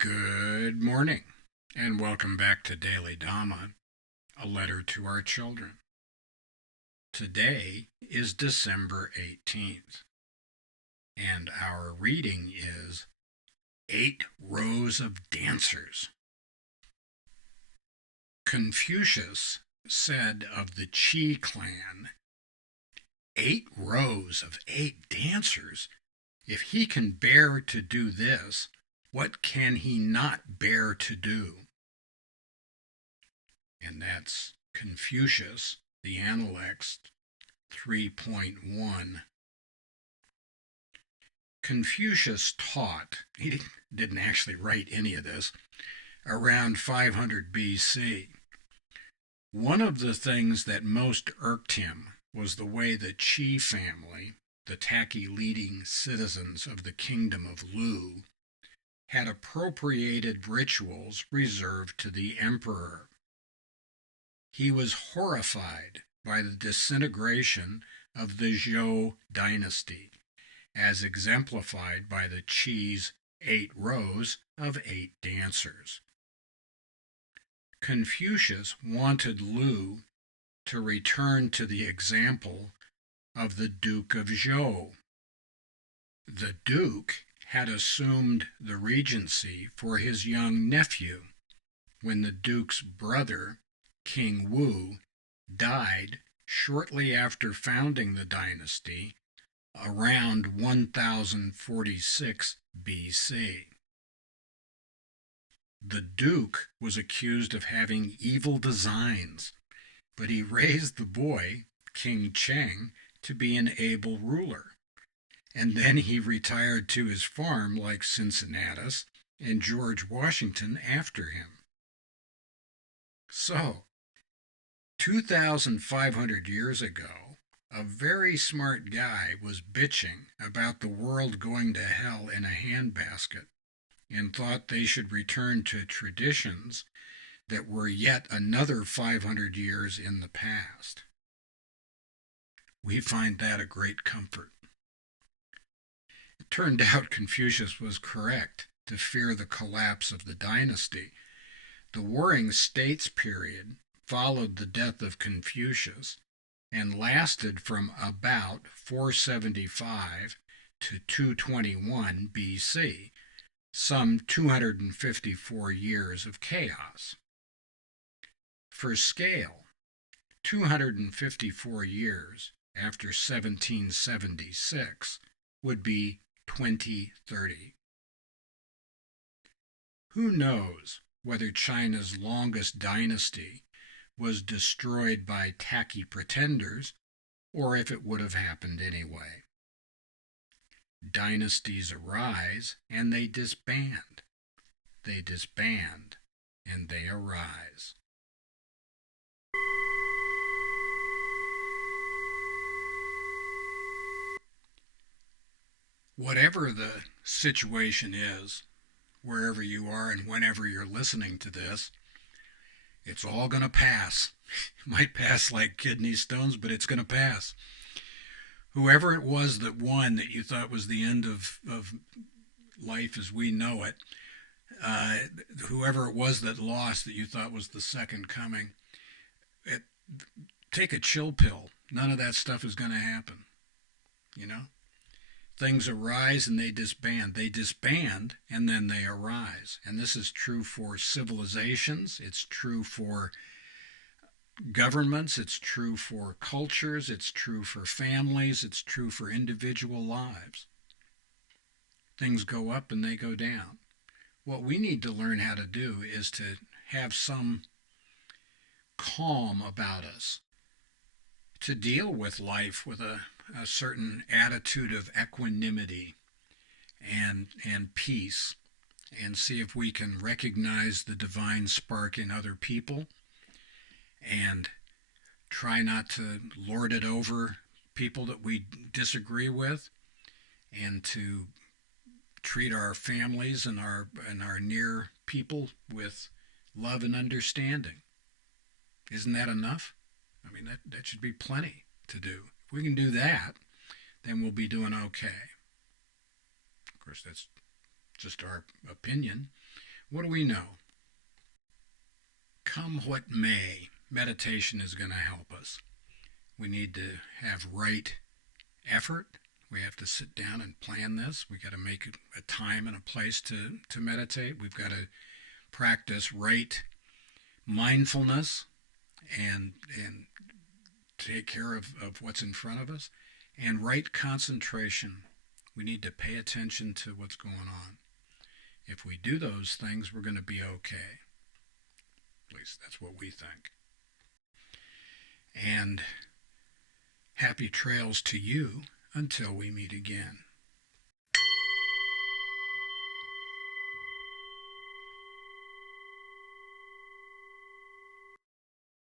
Good morning, and welcome back to Daily Dhamma, a letter to our children. Today is December 18th, and our reading is 8 Rows of Dancers. Confucius said of the Qi clan, 8 rows of 8 dancers? If he can bear to do this, what can he not bear to do? And that's Confucius, the Analects 3.1. Confucius taught, he didn't actually write any of this, around 500 BC. One of the things that most irked him was the way the Qi family, the tacky leading citizens of the kingdom of Lu, had appropriated rituals reserved to the emperor. He was horrified by the disintegration of the Zhou dynasty, as exemplified by the Qi's 8 rows of 8 dancers. Confucius wanted Lu to return to the example of the Duke of Zhou. The Duke had assumed the regency for his young nephew when the Duke's brother, King Wu, died shortly after founding the dynasty around 1046 BC. The Duke was accused of having evil designs, but he raised the boy, King Cheng, to be an able ruler. And then he retired to his farm like Cincinnatus and George Washington after him. So, 2,500 years ago, a very smart guy was bitching about the world going to hell in a handbasket and thought they should return to traditions that were yet another 500 years in the past. We find that a great comfort. It turned out Confucius was correct to fear the collapse of the dynasty. The Warring States period followed the death of Confucius and lasted from about 475 to 221 BC, some 254 years of chaos. For scale, 254 years after 1776 would be 2030. Who knows whether China's longest dynasty was destroyed by tacky pretenders or if it would have happened anyway. Dynasties arise and they disband. They disband and they arise. Whatever the situation is, wherever you are and whenever you're listening to this, it's all going to pass. It might pass like kidney stones, but it's going to pass. Whoever it was that won that you thought was the end of life as we know it, whoever it was that lost that you thought was the second coming, take a chill pill. None of that stuff is going to happen. You know? Things arise and they disband. They disband and then they arise. And this is true for civilizations. It's true for governments. It's true for cultures. It's true for families. It's true for individual lives. Things go up and they go down. What we need to learn how to do is to have some calm about us, to deal with life with a certain attitude of equanimity and peace, and see if we can recognize the divine spark in other people and try not to lord it over people that we disagree with, and to treat our families and our near people with love and understanding. Isn't that enough? I mean, that should be plenty to do. If we can do that, then we'll be doing okay. Of course, that's just our opinion. What do we know? Come what may, meditation is going to help us. We need to have right effort. We have to sit down and plan this. We've got to make a time and a place to meditate. We've got to practice right mindfulness and take care of what's in front of us. And right concentration. We need to pay attention to what's going on. If we do those things, we're going to be okay. At least that's what we think. And happy trails to you until we meet again.